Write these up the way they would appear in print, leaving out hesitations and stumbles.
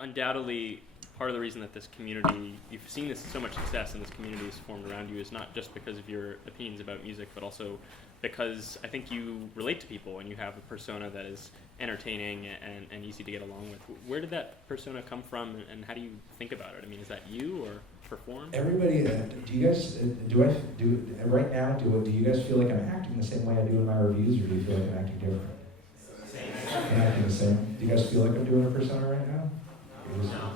undoubtedly part of the reason that this community, you've seen this so much success and this community is formed around you is not just because of your opinions about music, but also because I think you relate to people and you have a persona that is entertaining and easy to get along with. Where did that persona come from, and how do you think about it? I mean, is that you or performed? Everybody, do you guys, right now, do you guys feel like I'm acting the same way I do in my reviews, or do you feel like I'm acting different? I'm acting the same. Do you guys feel like I'm doing a persona right now? No.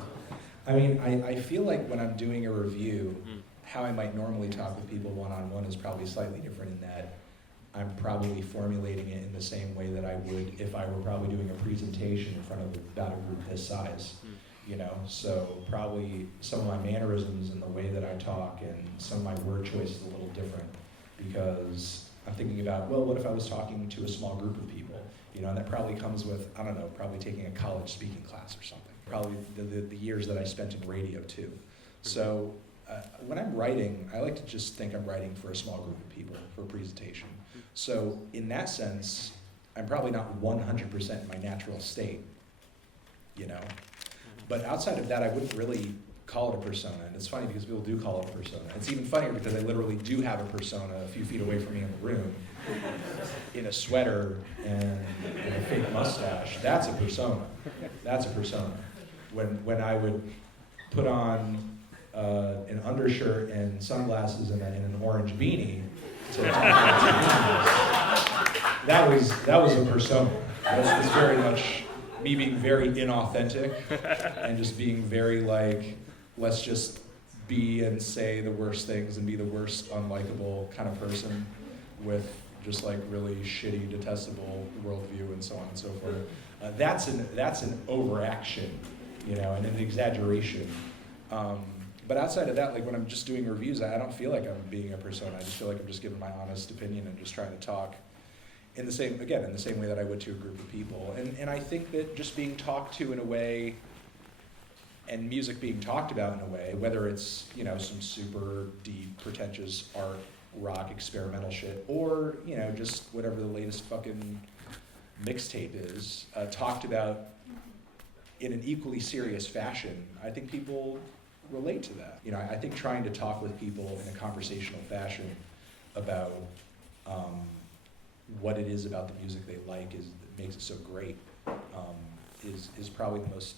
I mean, I feel like when I'm doing a review, how I might normally talk with people one-on-one is probably slightly different in that I'm probably formulating it in the same way that I would if I were probably doing a presentation in front of about a group this size. You know, so probably some of my mannerisms and the way that I talk and some of my word choice is a little different because I'm thinking about, well, what if I was talking to a small group of people? You know, and that probably comes with, I don't know, probably taking a college speaking class or something. Probably the years that I spent in radio too. So when I'm writing, I like to just think I'm writing for a small group of people for a presentation. So in that sense, I'm probably not 100% in my natural state, you know? But outside of that, I wouldn't really call it a persona. And it's funny because people do call it a persona. It's even funnier because I literally do have a persona a few feet away from me in the room in a sweater and a fake mustache. That's a persona. That's a persona. When I would put on an undershirt and sunglasses and an orange beanie to that was a persona. That's very much me being very inauthentic and just being very like, let's just be and say the worst things and be the worst unlikable kind of person with just like really shitty, detestable worldview and so on and so forth. That's an overaction, you know, and an exaggeration. But outside of that, like when I'm just doing reviews, I don't feel like I'm being a persona. I just feel like I'm just giving my honest opinion and just trying to talk in the same way that I would to a group of people. And I think that just being talked to in a way and music being talked about in a way, whether it's, you know, some super deep, pretentious art, rock, experimental shit, or, you know, just whatever the latest fucking mixtape is, talked about in an equally serious fashion, I think people relate to that. You know, I think trying to talk with people in a conversational fashion about what it is about the music they like makes it so great is probably the most,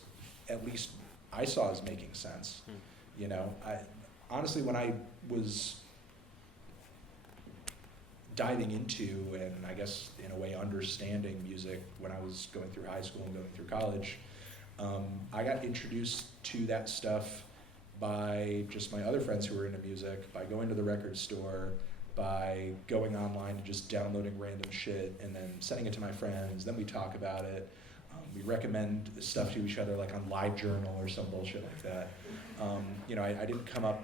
at least I saw as making sense. You know, honestly, when I was diving into and I guess in a way understanding music when I was going through high school and going through college, I got introduced to that stuff by just my other friends who were into music, by going to the record store, by going online and just downloading random shit and then sending it to my friends. Then we talk about it. We recommend stuff to each other like on LiveJournal or some bullshit like that. You know, I didn't come up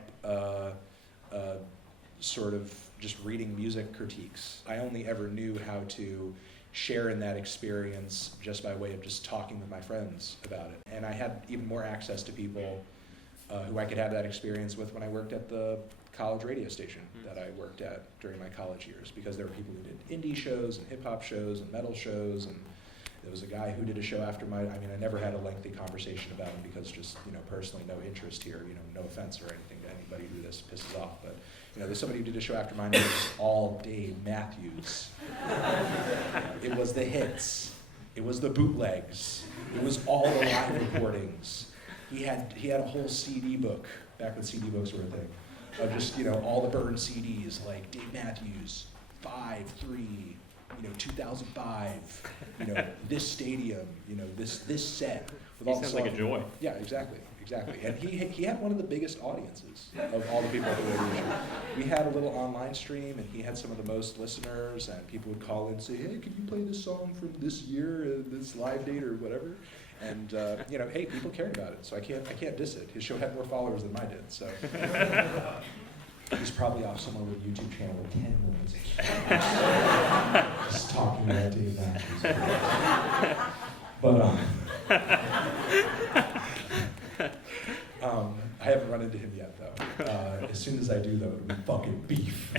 sort of just reading music critiques. I only ever knew how to share in that experience just by way of just talking with my friends about it. And I had even more access to people who I could have that experience with when I worked at the college radio station that I worked at during my college years, because there were people who did indie shows and hip hop shows and metal shows, and there was a guy who did a show after I never had a lengthy conversation about him because just, you know, personally no interest here, you know, no offense or anything to anybody who this pisses off, but, you know, there's somebody who did a show after mine, it was all Dave Matthews. It was the hits. It was the bootlegs. It was all the live recordings. He had a whole CD book, back when CD books were a thing, of just, you know, all the burned CDs, like Dave Matthews, 5, 3, you know, 2005, you know, this stadium, you know, this set. With He all sounds the like a joy. Yeah, exactly. And he had one of the biggest audiences of all the people who were doing it. We had a little online stream, and he had some of the most listeners, and people would call in and say, hey, can you play this song from this year, this live date or whatever? And you know, hey, people cared about it, so I can't diss it. His show had more followers than mine did, so. He's probably off somewhere with a YouTube channel with 10 million. Just talking about Dave Matthews. But I haven't run into him yet, though. As soon as I do, though, it'll be fucking beef.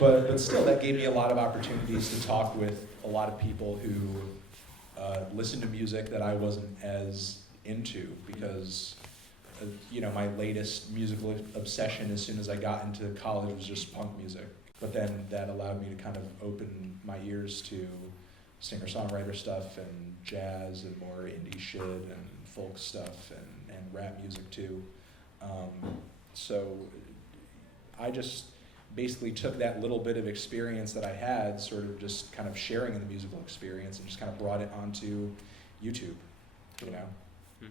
But still, that gave me a lot of opportunities to talk with a lot of people who listen to music that I wasn't as into because, my latest musical obsession as soon as I got into college was just punk music. But then that allowed me to kind of open my ears to singer-songwriter stuff and jazz and more indie shit and folk stuff and rap music too. So I just basically took that little bit of experience that I had, sort of just kind of sharing in the musical experience, and just kind of brought it onto YouTube,